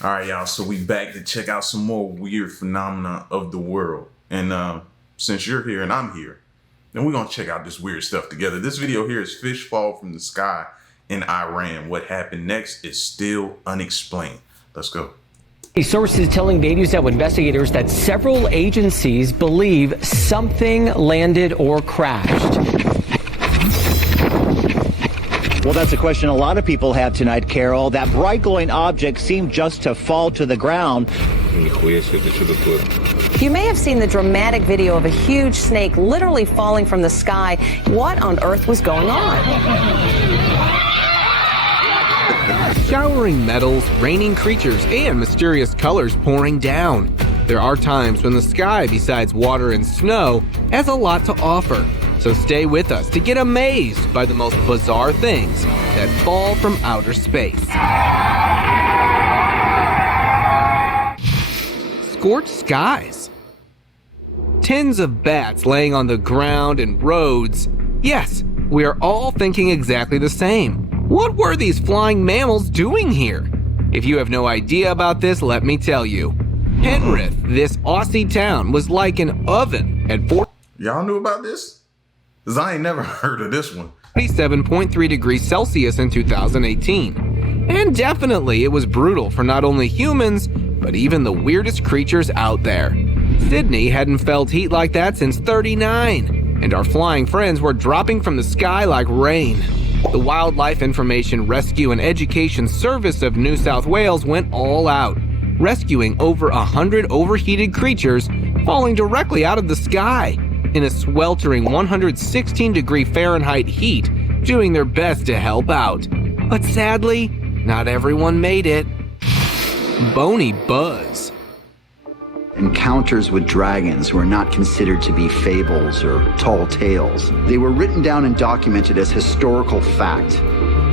All right, y'all, so we back to check out some more weird phenomena of the world. And since you're here and I'm here, then we're gonna check out this weird stuff together. This video here is fish fall from the sky in Iran. What happened next is still unexplained. Let's go. Sources telling Meteor investigators that several agencies believe something landed or crashed. Well, that's a question a lot of people have tonight, Carol. That bright glowing object seemed just to fall to the ground. You may have seen the dramatic video of a huge snake literally falling from the sky. What on earth was going on? Showering metals, raining creatures, and mysterious colors pouring down. There are times when the sky, besides water and snow, has a lot to offer. So stay with us to get amazed by the most bizarre things that fall from outer space. Scorched skies. Tens of bats laying on the ground and roads. Yes, we are all thinking exactly the same. What were these flying mammals doing here? If you have no idea about this, let me tell you. Penrith, this Aussie town, was like an oven at Y'all knew about this? Cause I ain't never heard of this one. 47.3 degrees Celsius in 2018. And definitely it was brutal for not only humans, but even the weirdest creatures out there. Sydney hadn't felt heat like that since '39, and our flying friends were dropping from the sky like rain. The Wildlife Information Rescue and Education Service of New South Wales went all out, rescuing over 100 overheated creatures falling directly out of the sky in a sweltering 116-degree Fahrenheit heat, doing their best to help out. But sadly, not everyone made it. Bony Buzz. Encounters with dragons were not considered to be fables or tall tales. They were written down and documented as historical fact.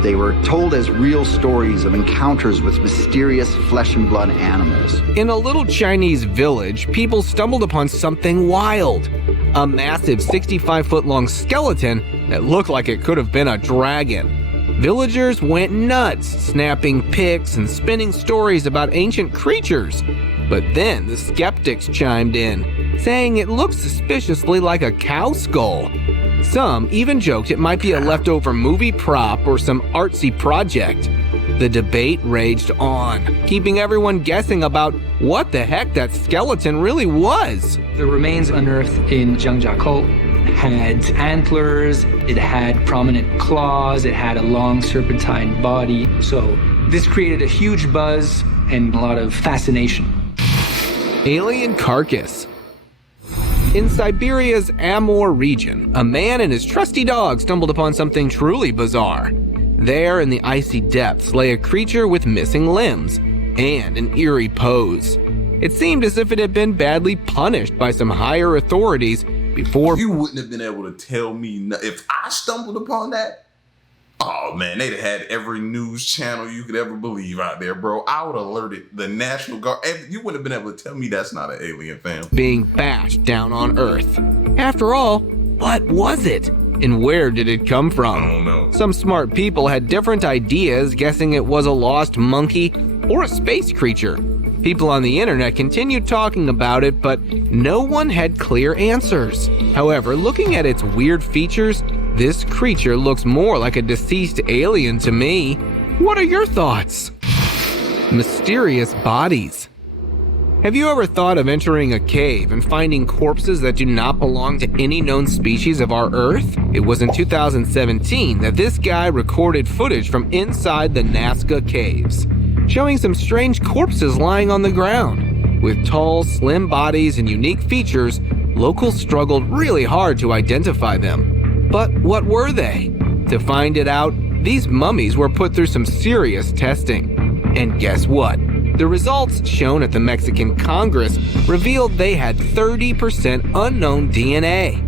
They were told as real stories of encounters with mysterious flesh and blood animals. In a little Chinese village, people stumbled upon something wild. A massive 65-foot-long skeleton that looked like it could have been a dragon. Villagers went nuts, snapping pics and spinning stories about ancient creatures. But then the skeptics chimed in, saying it looked suspiciously like a cow skull. Some even joked it might be a leftover movie prop or some artsy project. The debate raged on, keeping everyone guessing about what the heck that skeleton really was. The remains unearthed in Zhangjiakou had antlers, it had prominent claws, it had a long serpentine body. So this created a huge buzz and a lot of fascination. Alien carcass. In Siberia's Amur region, a man and his trusty dog stumbled upon something truly bizarre. There in the icy depths lay a creature with missing limbs and an eerie pose. It seemed as if it had been badly punished by some higher authorities before. You wouldn't have been able to tell me if I stumbled upon that. Oh man, they'd have had every news channel you could ever believe out there, bro. I would have alerted the National Guard. You wouldn't have been able to tell me that's not an alien, fam. Being bashed down on Earth. After all, what was it? And where did it come from? I don't know. Some smart people had different ideas, guessing it was a lost monkey or a space creature. People on the internet continued talking about it, but no one had clear answers. However, looking at its weird features, this creature looks more like a deceased alien to me. What are your thoughts? Mysterious bodies. Have you ever thought of entering a cave and finding corpses that do not belong to any known species of our Earth? It was in 2017 that this guy recorded footage from inside the Nazca caves, showing some strange corpses lying on the ground. With tall, slim bodies and unique features, locals struggled really hard to identify them. But what were they? To find it out, these mummies were put through some serious testing. And guess what? The results shown at the Mexican Congress revealed they had 30% unknown DNA.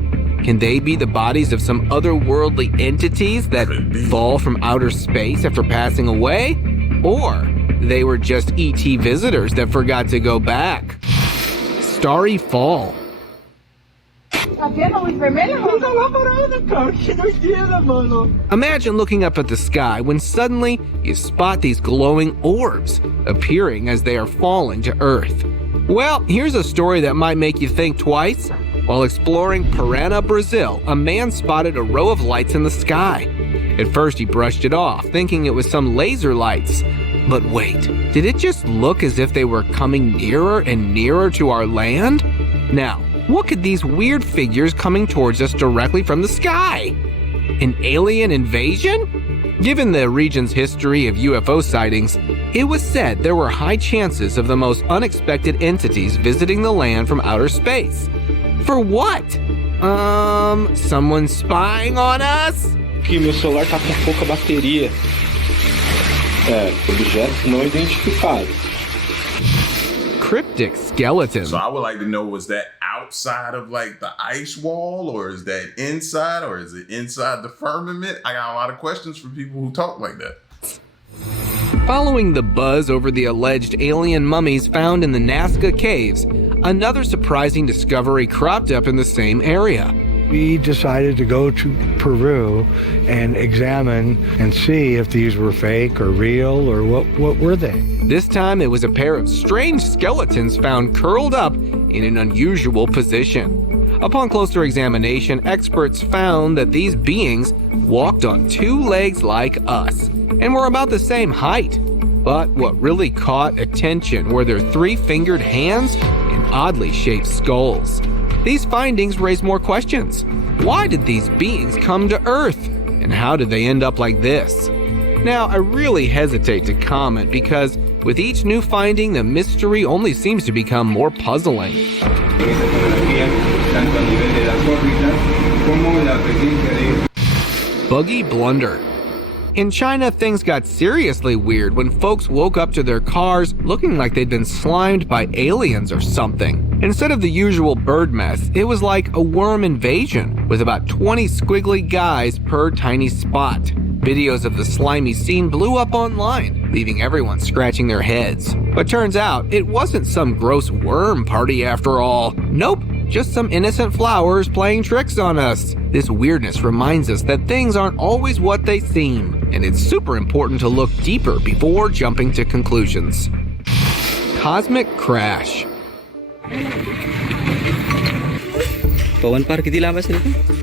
Can they be the bodies of some otherworldly entities that fall from outer space after passing away? Or they were just ET visitors that forgot to go back? Starry Fall. Imagine looking up at the sky when suddenly you spot these glowing orbs appearing as they are falling to Earth. Well, here's a story that might make you think twice. While exploring Parana, Brazil, a man spotted a row of lights in the sky. At first he brushed it off, thinking it was some laser lights. But wait, did it just look as if they were coming nearer and nearer to our land? Now, what could these weird figures coming towards us directly from the sky? An alien invasion? Given the region's history of UFO sightings, it was said there were high chances of the most unexpected entities visiting the land from outer space. For what? Someone spying on us? Que meu celular tá com pouca bateria. Objetos não identificados. Cryptic skeleton. So I would like to know, was that outside of like the ice wall, or is that inside, or is it inside the firmament? I got a lot of questions for people who talk like that. Following the buzz over the alleged alien mummies found in the Nazca caves, another surprising discovery cropped up in the same area. We decided to go to Peru and examine and see if these were fake or real, or what were they. This time it was a pair of strange skeletons found curled up in an unusual position. Upon closer examination, experts found that these beings walked on two legs like us and were about the same height. But what really caught attention were their three-fingered hands and oddly shaped skulls. These findings raise more questions. Why did these beings come to Earth? And how did they end up like this? Now, I really hesitate to comment because with each new finding, the mystery only seems to become more puzzling. Buggy blunder. In China, things got seriously weird when folks woke up to their cars looking like they'd been slimed by aliens or something. Instead of the usual bird mess, it was like a worm invasion, with about 20 squiggly guys per tiny spot. Videos of the slimy scene blew up online, leaving everyone scratching their heads. But turns out, it wasn't some gross worm party after all. Nope, just some innocent flowers playing tricks on us. This weirdness reminds us that things aren't always what they seem, and it's super important to look deeper before jumping to conclusions. Cosmic crash.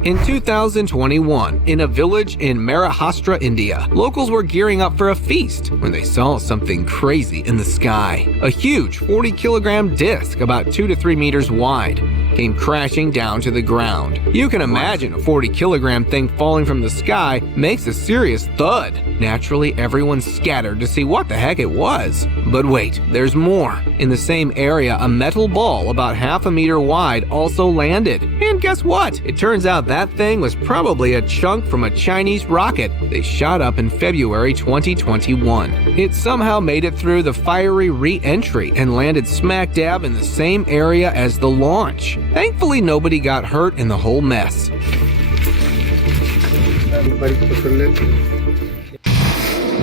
In 2021, in a village in Maharashtra, India, locals were gearing up for a feast when they saw something crazy in the sky. A huge 40-kilogram disc, about 2 to 3 meters wide, came crashing down to the ground. You can imagine a 40-kilogram thing falling from the sky makes a serious thud. Naturally, everyone scattered to see what the heck it was. But wait, there's more. In the same area, a metal ball about half a meter wide also landed. And guess what? It turns out that thing was probably a chunk from a Chinese rocket they shot up in February 2021. It somehow made it through the fiery re-entry and landed smack dab in the same area as the launch. Thankfully, nobody got hurt in the whole mess.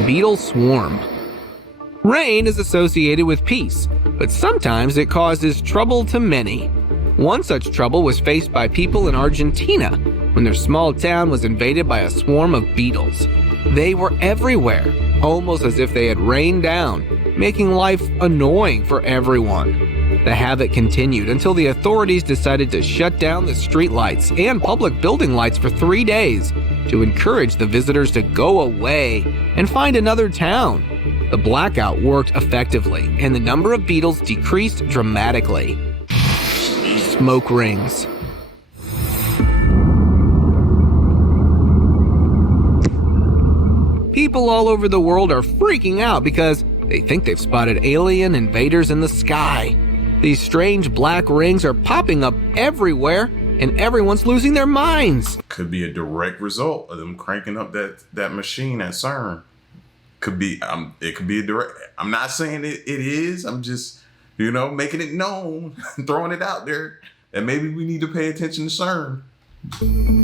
Beetle swarm. Rain is associated with peace, but sometimes it causes trouble to many. One such trouble was faced by people in Argentina when their small town was invaded by a swarm of beetles. They were everywhere, almost as if they had rained down, making life annoying for everyone. The havoc continued until the authorities decided to shut down the streetlights and public building lights for 3 days to encourage the visitors to go away and find another town. The blackout worked effectively, and the number of beetles decreased dramatically. Smoke rings. People all over the world are freaking out because they think they've spotted alien invaders in the sky. These strange black rings are popping up everywhere, and everyone's losing their minds. Could be a direct result of them cranking up that machine at CERN. Could be, it could be a direct, I'm not saying it is, I'm just, making it known, throwing it out there, and maybe we need to pay attention to CERN.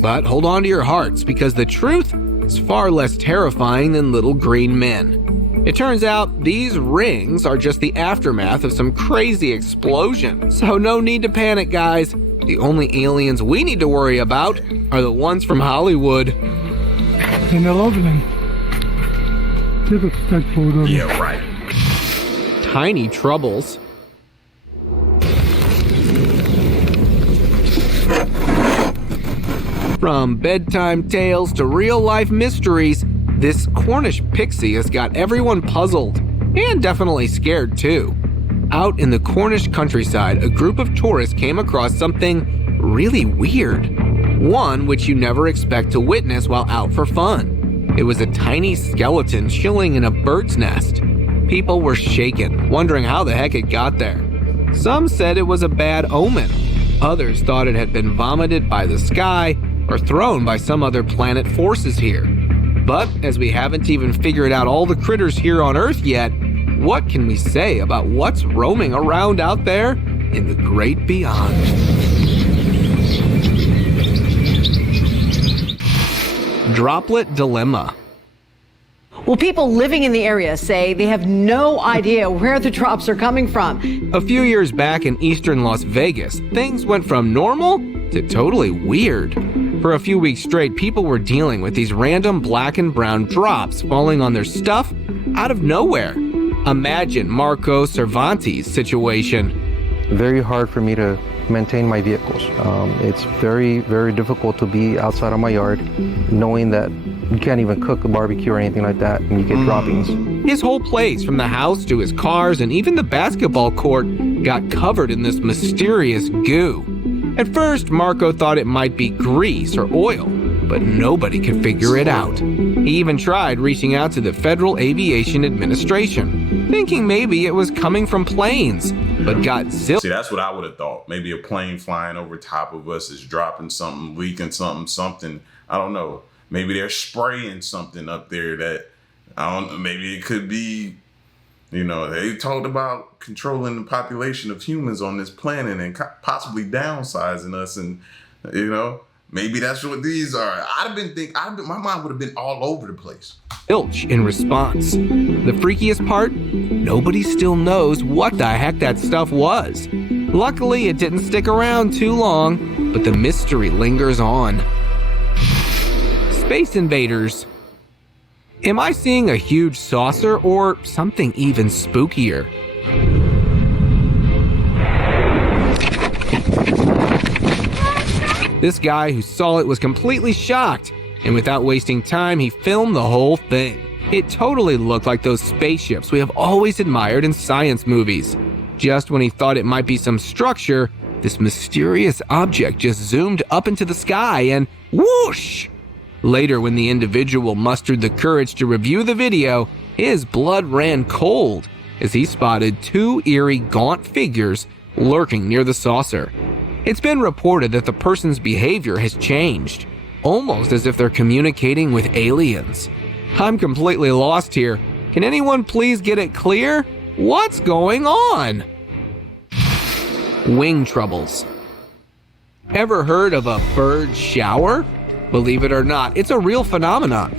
But hold on to your hearts, because the truth is far less terrifying than little green men. It turns out these rings are just the aftermath of some crazy explosion. So no need to panic, guys. The only aliens we need to worry about are the ones from Hollywood. Yeah, right. Tiny troubles. From bedtime tales to real-life mysteries, this Cornish pixie has got everyone puzzled, and definitely scared too. Out in the Cornish countryside, a group of tourists came across something really weird. One which you never expect to witness while out for fun. It was a tiny skeleton chilling in a bird's nest. People were shaken, wondering how the heck it got there. Some said it was a bad omen. Others thought it had been vomited by the sky or thrown by some other planet forces here. But as we haven't even figured out all the critters here on Earth yet, what can we say about what's roaming around out there in the great beyond? Droplet dilemma. Well, people living in the area say they have no idea where the drops are coming from. A few years back in eastern Las Vegas, things went from normal to totally weird. For a few weeks straight, people were dealing with these random black and brown drops falling on their stuff out of nowhere. Imagine Marco Cervantes' situation. Very hard for me to maintain my vehicles. It's very, very difficult to be outside of my yard knowing that you can't even cook a barbecue or anything like that and you get droppings. His whole place, from the house to his cars and even the basketball court, got covered in this mysterious goo. At first, Marco thought it might be grease or oil, but nobody could figure it out. He even tried reaching out to the Federal Aviation Administration, thinking maybe it was coming from planes, but got zilch. See, that's what I would have thought. Maybe a plane flying over top of us is dropping something, leaking something. I don't know. Maybe they're spraying something up there that, I don't know, maybe it could be, you know, they talked about controlling the population of humans on this planet and possibly downsizing us, and, you know, maybe that's what these are. My mind would have been all over the place. Zilch in response. The freakiest part? Nobody still knows what the heck that stuff was. Luckily, it didn't stick around too long, but the mystery lingers on. Space invaders. Am I seeing a huge saucer or something even spookier? This guy who saw it was completely shocked, and without wasting time, he filmed the whole thing. It totally looked like those spaceships we have always admired in science movies. Just when he thought it might be some structure, this mysterious object just zoomed up into the sky and whoosh! Later, when the individual mustered the courage to review the video, his blood ran cold as he spotted two eerie, gaunt figures lurking near the saucer. It's been reported that the person's behavior has changed, almost as if they're communicating with aliens. I'm completely lost here. Can anyone please get it clear? What's going on? Wing troubles. Ever heard of a bird shower? Believe it or not, it's a real phenomenon.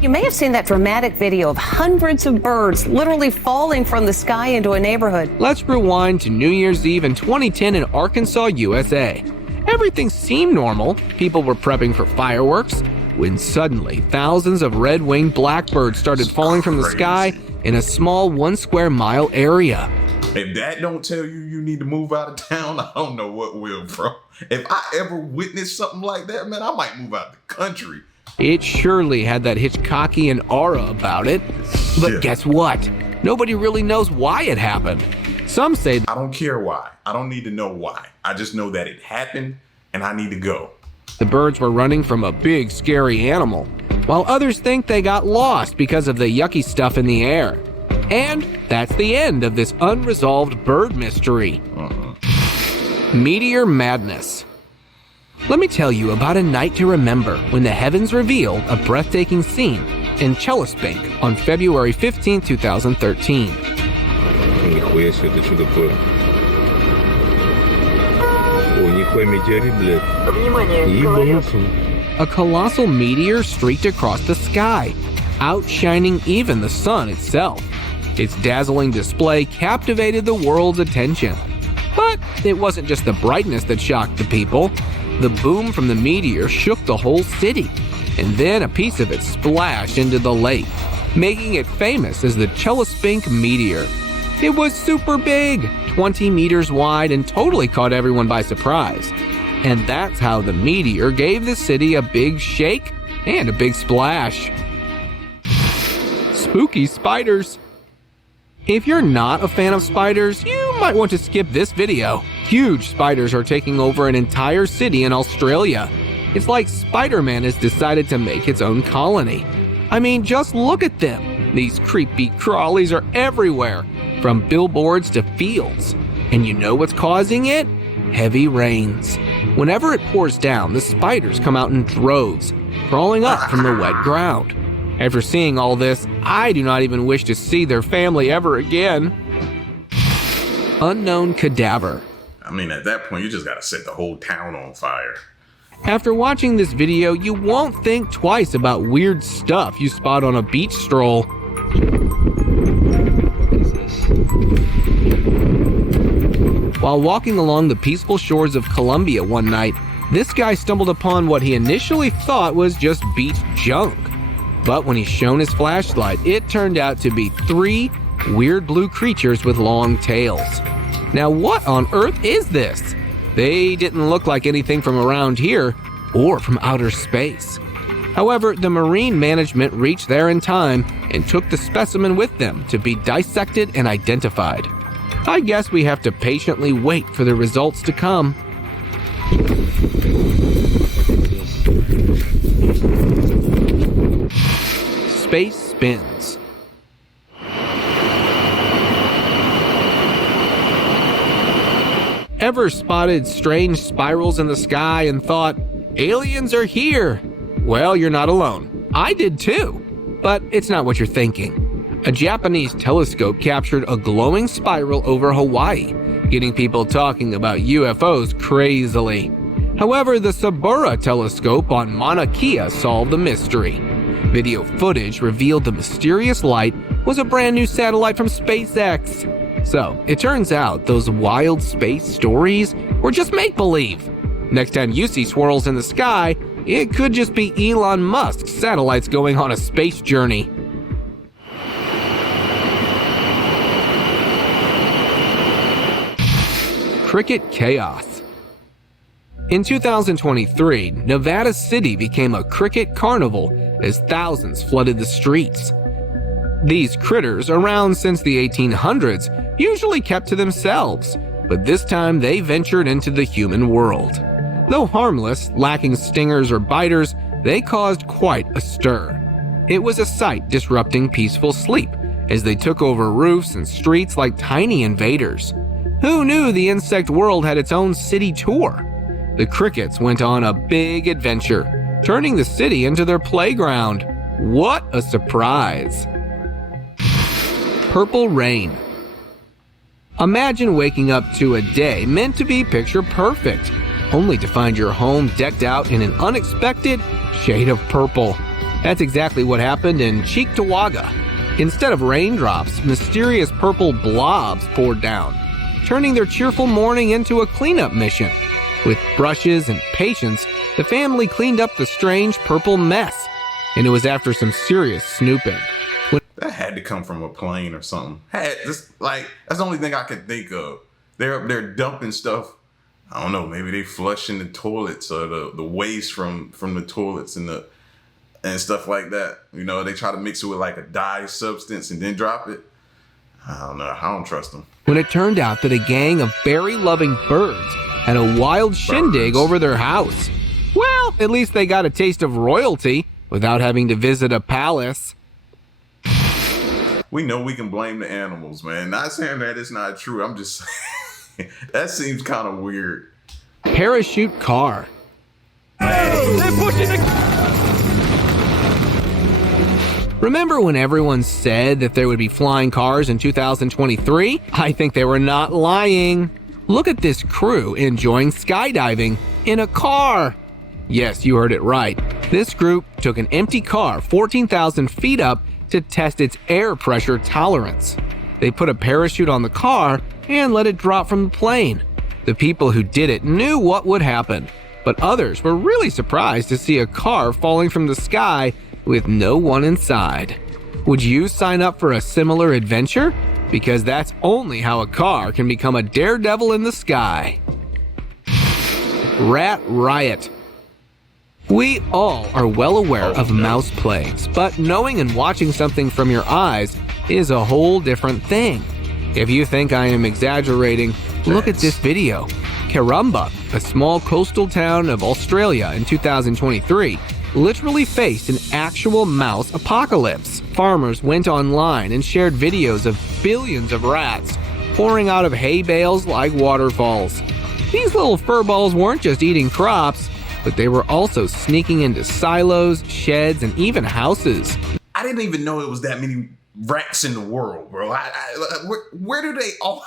You may have seen that dramatic video of hundreds of birds literally falling from the sky into a neighborhood. Let's rewind to New Year's Eve in 2010 in Arkansas, USA. Everything seemed normal. People were prepping for fireworks when suddenly thousands of red-winged blackbirds started falling from the sky in a small 1 square mile area. If that don't tell you you need to move out of town, I don't know what will, bro. If I ever witnessed something like that, man, I might move out the country. It surely had that Hitchcockian aura about it. But guess what? Nobody really knows why it happened. Some say, I don't care why. I don't need to know why. I just know that it happened and I need to go. The birds were running from a big, scary animal, while others think they got lost because of the yucky stuff in the air. And that's the end of this unresolved bird mystery. Meteor madness. Let me tell you about a night to remember when the heavens revealed a breathtaking scene in Chelyabinsk on February 15, 2013. A colossal meteor streaked across the sky, outshining even the sun itself. Its dazzling display captivated the world's attention. But it wasn't just the brightness that shocked the people. The boom from the meteor shook the whole city, and then a piece of it splashed into the lake, making it famous as the Chelyabinsk Meteor. It was super big, 20 meters wide, and totally caught everyone by surprise. And that's how the meteor gave the city a big shake and a big splash. Spooky spiders. If you're not a fan of spiders, you might want to skip this video. Huge spiders are taking over an entire city in Australia. It's like Spider-Man has decided to make its own colony. I mean, just look at them. These creepy crawlies are everywhere, from billboards to fields. And you know what's causing it? Heavy rains. Whenever it pours down, the spiders come out in droves, crawling up from the wet ground. After seeing all this, I do not even wish to see their family ever again. Unknown cadaver. I mean, at that point, you just gotta set the whole town on fire. After watching this video, you won't think twice about weird stuff you spot on a beach stroll. While walking along the peaceful shores of Colombia one night, this guy stumbled upon what he initially thought was just beach junk. But when he shone his flashlight, it turned out to be 3 weird blue creatures with long tails. Now what on earth is this? They didn't look like anything from around here or from outer space. However, the marine management reached there in time and took the specimen with them to be dissected and identified. I guess we have to patiently wait for the results to come. Space spins. Ever spotted strange spirals in the sky and thought, aliens are here? Well, you're not alone. I did too. But it's not what you're thinking. A Japanese telescope captured a glowing spiral over Hawaii, getting people talking about UFOs crazily. However, the Sabura telescope on Mauna Kea solved the mystery. Video footage revealed the mysterious light was a brand new satellite from SpaceX. So, it turns out those wild space stories were just make-believe. Next time you see swirls in the sky, it could just be Elon Musk's satellites going on a space journey. Cricket chaos. In 2023, Nevada City became a cricket carnival as thousands flooded the streets. These critters, around since the 1800s, usually kept to themselves, but this time they ventured into the human world. Though harmless, lacking stingers or biters, they caused quite a stir. It was a sight disrupting peaceful sleep as they took over roofs and streets like tiny invaders. Who knew the insect world had its own city tour? The crickets went on a big adventure, turning the city into their playground. What a surprise! Purple rain. Imagine waking up to a day meant to be picture perfect, only to find your home decked out in an unexpected shade of purple. That's exactly what happened in Cheektowaga. Instead of raindrops, mysterious purple blobs poured down, turning their cheerful morning into a cleanup mission. With brushes and patience, the family cleaned up the strange purple mess, and it was after some serious snooping. That had to come from a plane or something. That's the only thing I could think of. They're up there dumping stuff. I don't know, maybe they flushing the toilets or the waste from the toilets and stuff like that. You know, they try to mix it with like a dye substance and then drop it. I don't know. I don't trust them. When it turned out that a gang of berry-loving birds had a wild shindig over their house. Well, at least they got a taste of royalty without having to visit a palace. We know we can blame the animals, man. Not saying that it's not true. I'm just saying that seems kind of weird. Parachute car. Hey, they're pushing Remember when everyone said that there would be flying cars in 2023? I think they were not lying. Look at this crew enjoying skydiving in a car. Yes, you heard it right. This group took an empty car 14,000 feet up to test its air pressure tolerance. They put a parachute on the car and let it drop from the plane. The people who did it knew what would happen, but others were really surprised to see a car falling from the sky with no one inside. Would you sign up for a similar adventure? Because that's only how a car can become a daredevil in the sky. Rat riot. We all are well aware of mouse plagues, but knowing and watching something from your eyes is a whole different thing. If you think I am exaggerating, look at this video. Karumba, a small coastal town of Australia in 2023, literally faced an actual mouse apocalypse. Farmers went online and shared videos of billions of rats pouring out of hay bales like waterfalls. These little furballs weren't just eating crops, but they were also sneaking into silos, sheds, and even houses. I didn't even know it was that many rats in the world, bro. Where do they all...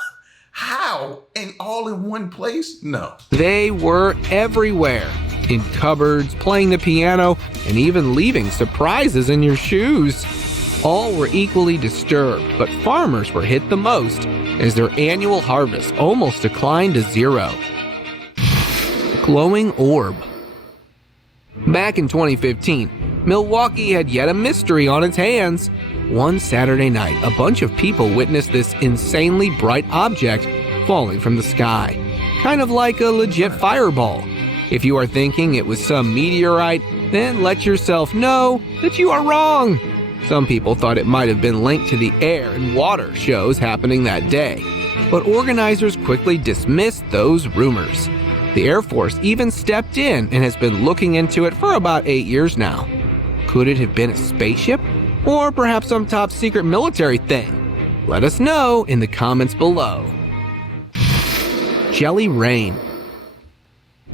How? And all in one place? No. They were everywhere. In cupboards, playing the piano, and even leaving surprises in your shoes. All were equally disturbed, but farmers were hit the most as their annual harvest almost declined to zero. Glowing orb. Back in 2015, Milwaukee had yet a mystery on its hands. One Saturday night, a bunch of people witnessed this insanely bright object falling from the sky, kind of like a legit fireball. If you are thinking it was some meteorite, then let yourself know that you are wrong. Some people thought it might have been linked to the air and water shows happening that day, but organizers quickly dismissed those rumors. The Air Force even stepped in and has been looking into it for about 8 years now. Could it have been a spaceship? Or perhaps some top secret military thing? Let us know in the comments below. Jelly rain.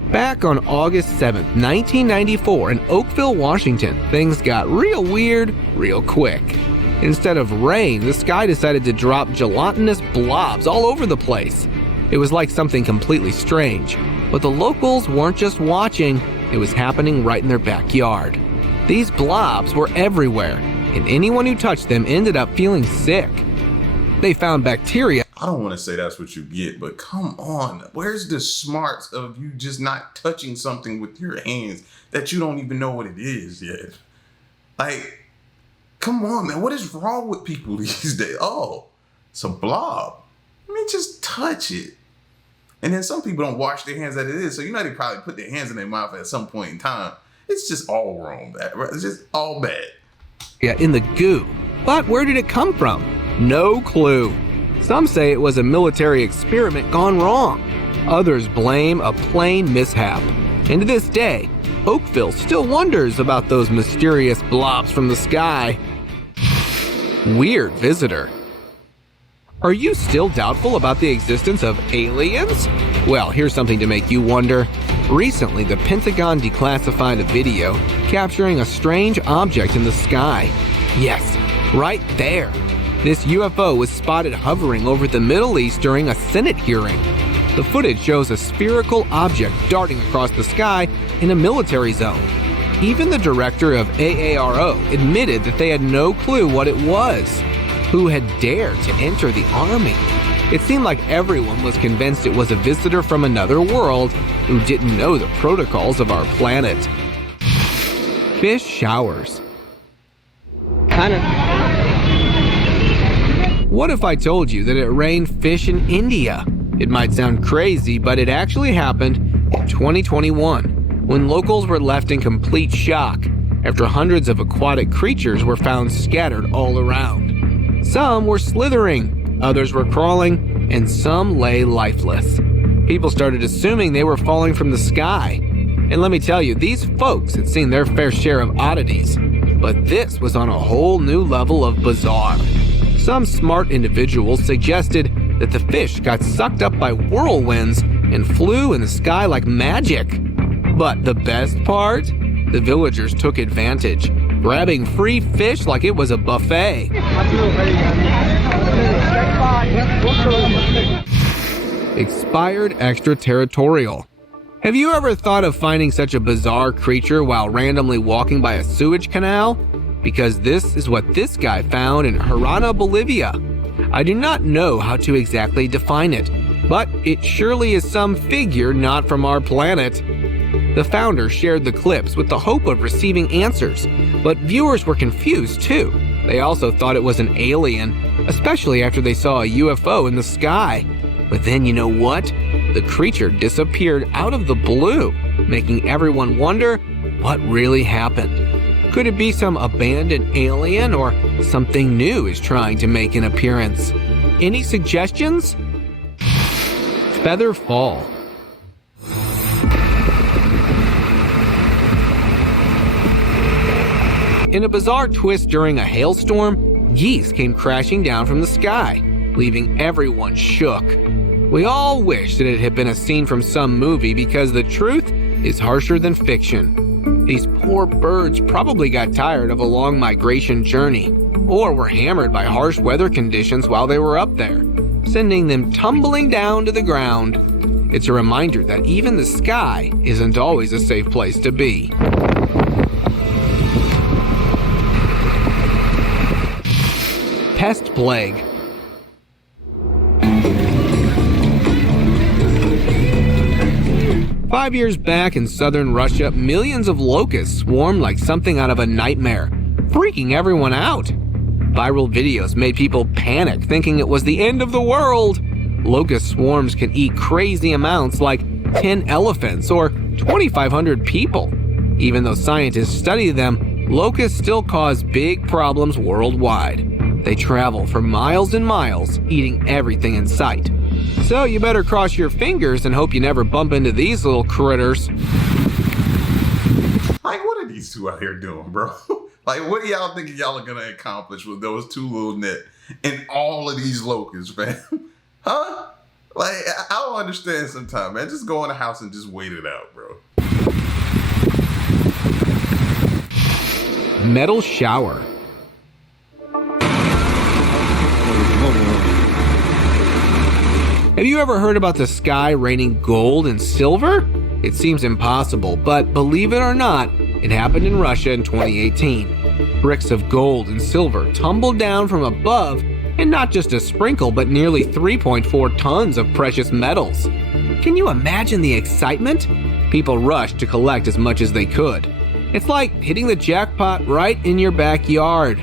Back on August 7th, 1994 in Oakville, Washington, things got real weird real quick. Instead of rain, the sky decided to drop gelatinous blobs all over the place. It was like something completely strange, but the locals weren't just watching, it was happening right in their backyard. These blobs were everywhere, and anyone who touched them ended up feeling sick. They found bacteria. I don't want to say that's what you get, but come on. Where's the smarts of you just not touching something with your hands that you don't even know what it is yet? Like, come on, man. What is wrong with people these days? Oh, it's a blob. I mean, just touch it. And then some people don't wash their hands as it is. So, you know, they probably put their hands in their mouth at some point in time. It's just all wrong. It's just all bad. Yeah, in the goo. But where did it come from? No clue. Some say it was a military experiment gone wrong. Others blame a plane mishap. And to this day, Oakville still wonders about those mysterious blobs from the sky. Weird visitor. Are you still doubtful about the existence of aliens? Well, here's something to make you wonder. Recently, the Pentagon declassified a video capturing a strange object in the sky. Yes, right there. This UFO was spotted hovering over the Middle East during a Senate hearing. The footage shows a spherical object darting across the sky in a military zone. Even the director of AARO admitted that they had no clue what it was. Who had dared to enter the army? It seemed like everyone was convinced it was a visitor from another world who didn't know the protocols of our planet. Fish showers. What if I told you that it rained fish in India? It might sound crazy, but it actually happened in 2021, when locals were left in complete shock after hundreds of aquatic creatures were found scattered all around. Some were slithering, others were crawling, and some lay lifeless. People started assuming they were falling from the sky. And let me tell you, these folks had seen their fair share of oddities, but this was on a whole new level of bizarre. Some smart individuals suggested that the fish got sucked up by whirlwinds and flew in the sky like magic. But the best part? The villagers took advantage, grabbing free fish like it was a buffet. Expired extra-territorial. Have you ever thought of finding such a bizarre creature while randomly walking by a sewage canal? because this is what this guy found in Harana, Bolivia. I do not know how to exactly define it, but it surely is some figure not from our planet. The founder shared the clips with the hope of receiving answers, but viewers were confused too. They also thought it was an alien, especially after they saw a UFO in the sky. But then you know what? The creature disappeared out of the blue, making everyone wonder what really happened. Could it be some abandoned alien, or something new is trying to make an appearance? Any suggestions? Featherfall. In a bizarre twist during a hailstorm, geese came crashing down from the sky, leaving everyone shook. We all wish that it had been a scene from some movie because the truth is harsher than fiction. These poor birds probably got tired of a long migration journey, or were hammered by harsh weather conditions while they were up there, sending them tumbling down to the ground. It's a reminder that even the sky isn't always a safe place to be. Pest plague. Five years back in southern Russia, millions of locusts swarmed like something out of a nightmare, freaking everyone out. Viral videos made people panic, thinking it was the end of the world. Locust swarms can eat crazy amounts like 10 elephants or 2,500 people. Even though scientists study them, locusts still cause big problems worldwide. They travel for miles and miles, eating everything in sight. So you better cross your fingers and hope you never bump into these little critters. Like, what are these two out here doing, bro? Like, what do y'all think y'all are gonna accomplish with those two little net and all of these locusts, man? Huh? Like, I don't understand sometimes, man. Just go in the house and just wait it out, bro. Metal shower. Have you ever heard about the sky raining gold and silver? It seems impossible, but believe it or not, it happened in Russia in 2018. Bricks of gold and silver tumbled down from above, and not just a sprinkle, but nearly 3.4 tons of precious metals. Can you imagine the excitement? People rushed to collect as much as they could. It's like hitting the jackpot right in your backyard.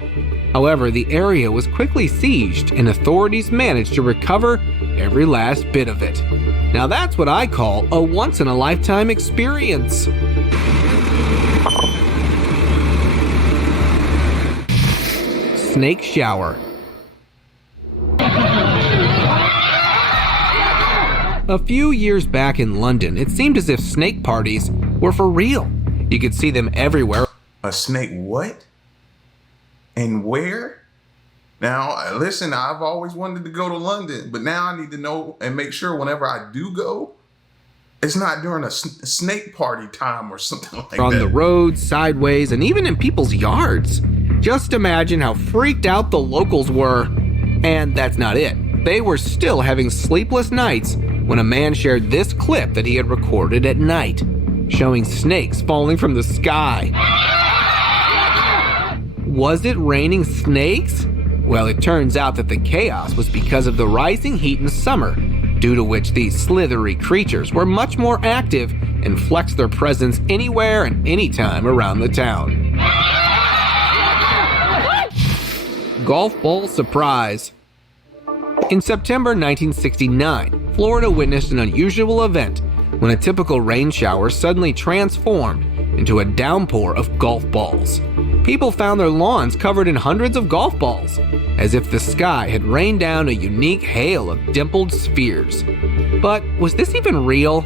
However, the area was quickly sieged, and authorities managed to recover every last bit of it. Now that's what I call a once-in-a-lifetime experience. Snake shower. A few years back in London, it seemed as if snake parties were for real. You could see them everywhere. A snake what? And where? Now, listen, I've always wanted to go to London, but now I need to know and make sure whenever I do go, it's not during a snake party time or something like that. On the roads, sideways, and even in people's yards. Just imagine how freaked out the locals were. And that's not it. They were still having sleepless nights when a man shared this clip that he had recorded at night, showing snakes falling from the sky. Was it raining snakes? Well, it turns out that the chaos was because of the rising heat in summer, due to which these slithery creatures were much more active and flexed their presence anywhere and anytime around the town. Golf ball surprise. In September 1969, Florida witnessed an unusual event when a typical rain shower suddenly transformed into a downpour of golf balls. People found their lawns covered in hundreds of golf balls, as if the sky had rained down a unique hail of dimpled spheres. But was this even real?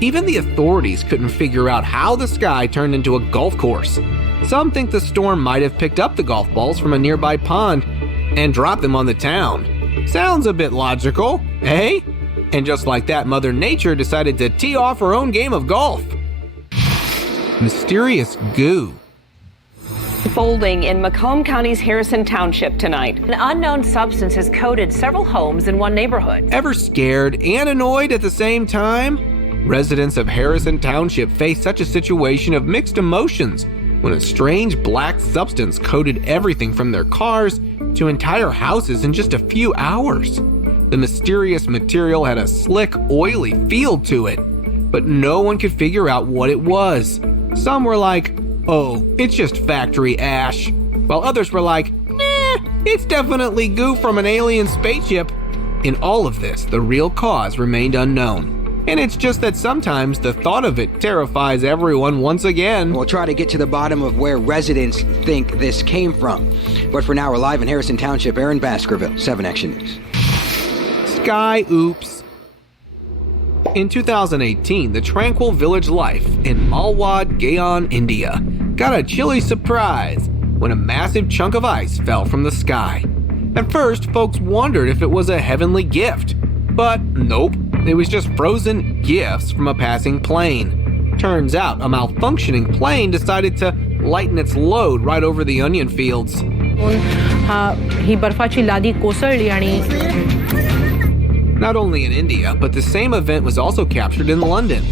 Even the authorities couldn't figure out how the sky turned into a golf course. Some think the storm might have picked up the golf balls from a nearby pond and dropped them on the town. Sounds a bit logical, eh? And just like that, Mother Nature decided to tee off her own game of golf. Mysterious goo. Unfolding in Macomb County's Harrison Township tonight. An unknown substance has coated several homes in one neighborhood. Ever scared and annoyed at the same time? Residents of Harrison Township face such a situation of mixed emotions. when a strange black substance coated everything from their cars to entire houses in just a few hours. The mysterious material had a slick, oily feel to it, but no one could figure out what it was. Some were like, "Oh, it's just factory ash," while others were like, "Nah, it's definitely goo from an alien spaceship." In all of this, the real cause remained unknown. And it's just that sometimes the thought of it terrifies everyone once again. We'll try to get to the bottom of where residents think this came from. But for now, we're live in Harrison Township, Aaron Baskerville, 7 Action News. Sky oops. In 2018, the tranquil village life in Malwad, Gaon, India got a chilly surprise when a massive chunk of ice fell from the sky. At first, folks wondered if it was a heavenly gift, but nope, it was just frozen gifts from a passing plane. Turns out, a malfunctioning plane decided to lighten its load right over the onion fields. Not only in India, but the same event was also captured in London.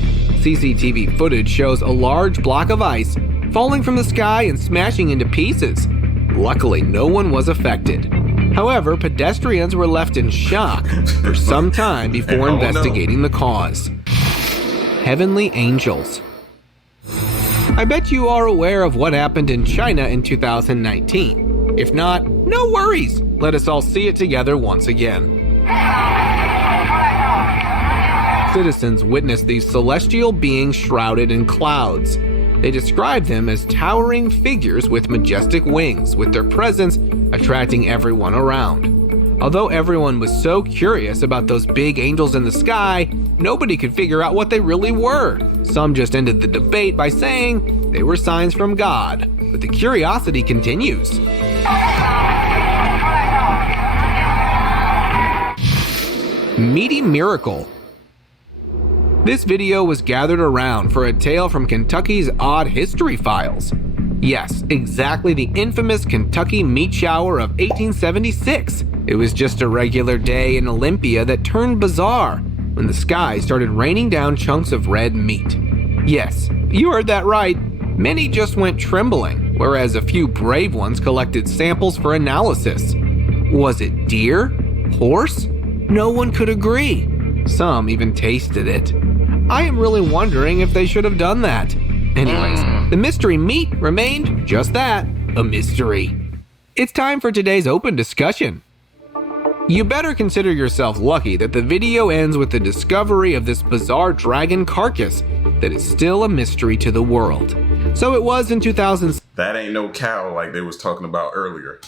CCTV footage shows a large block of ice falling from the sky and smashing into pieces. Luckily, no one was affected. However, pedestrians were left in shock for some time before investigating the cause. Heavenly angels. I bet you are aware of what happened in China in 2019. If not, no worries. Let us all see it together once again. Citizens witnessed these celestial beings shrouded in clouds. They described them as towering figures with majestic wings, with their presence attracting everyone around. Although everyone was so curious about those big angels in the sky, nobody could figure out what they really were. Some just ended the debate by saying they were signs from God, but the curiosity continues. Meaty miracle. This video was gathered around for a tale from Kentucky's Odd History Files. Yes, exactly the infamous Kentucky meat shower of 1876. It was just a regular day in Olympia that turned bizarre when the sky started raining down chunks of red meat. Yes, you heard that right. Many just went trembling, whereas a few brave ones collected samples for analysis. Was it deer? Horse? No one could agree. Some even tasted it. I am really wondering if they should have done that. Anyways, the mystery meat remained just that, a mystery. It's time for today's open discussion. You better consider yourself lucky that the video ends with the discovery of this bizarre dragon carcass that is still a mystery to the world. So it was in 2016. That ain't no cow like they was talking about earlier.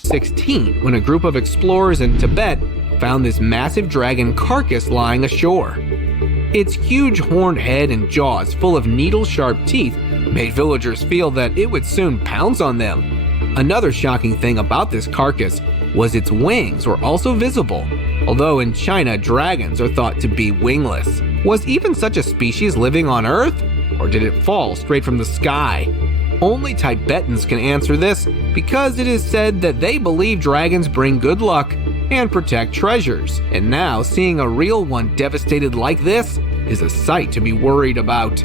When a group of explorers in Tibet found this massive dragon carcass lying ashore. Its huge horned head and jaws full of needle-sharp teeth made villagers feel that it would soon pounce on them. Another shocking thing about this carcass was its wings were also visible, although in China dragons are thought to be wingless. Was even such a species living on Earth, or did it fall straight from the sky? Only Tibetans can answer this because it is said that they believe dragons bring good luck and protect treasures. And now seeing a real one devastated like this is a sight to be worried about.